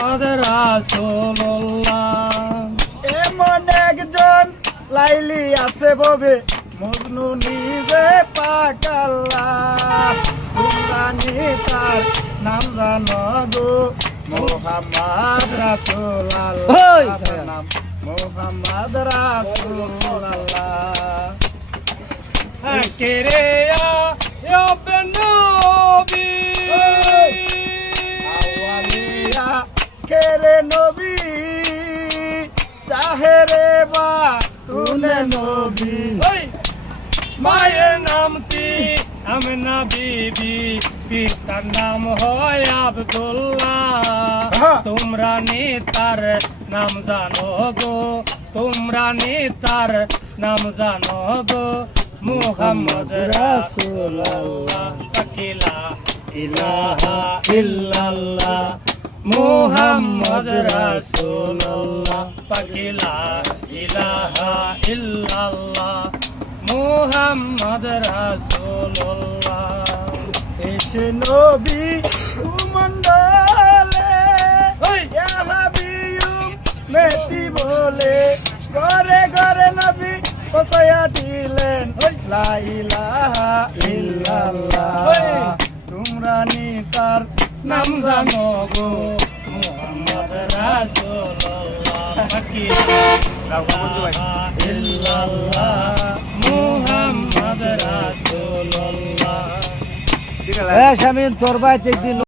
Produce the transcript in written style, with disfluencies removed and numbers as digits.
মুহাম্মদ রাসূলুল্লাহ। এমন একজন লাইলি আছে ববে মজনু নিজে পাক আল্লাহ। তোমরা নি তার নাম জানো গো মুহাম্মদ রাসূলুল্লাহ। তার নাম মুহাম্মদ রাসূলুল্লাহ। কেরে ইয়া নবী আওয়ালিয়া কেরে নবী চাহেরে বা তুনে নবী। মায়ের নাম কি আমিনা বিবি, পিতার নাম হয় আব্দুল্লাহ। তোমরা নেতার নাম জানো গো, তোমরা নেতার নাম জানো গো মুহাম্মদ রাসূলুল্লাহ। লা ইলাহা ইল্লাল্লাহ মুহাম্মদ রাসূলুল্লাহ। লা ইলাহা ইল্লাল্লাহ মুহাম্মদ রাসূলুল্লাহ। এসে নবী মন্ডলে ইয়া হাবিব মেতি বলে ঘরে ঘরে নবী পৌঁছায়া দিলেন লা ইলাহা ইল্লাল্লাহ। তোমরা নি তার নাম জানো গো মুহাম্মদ রাসূলুল্লাহ। ইল্লাল্লাহ মুহাম্মদ রাসূলুল্লাহ। শামিন তোর বাইতে একদিন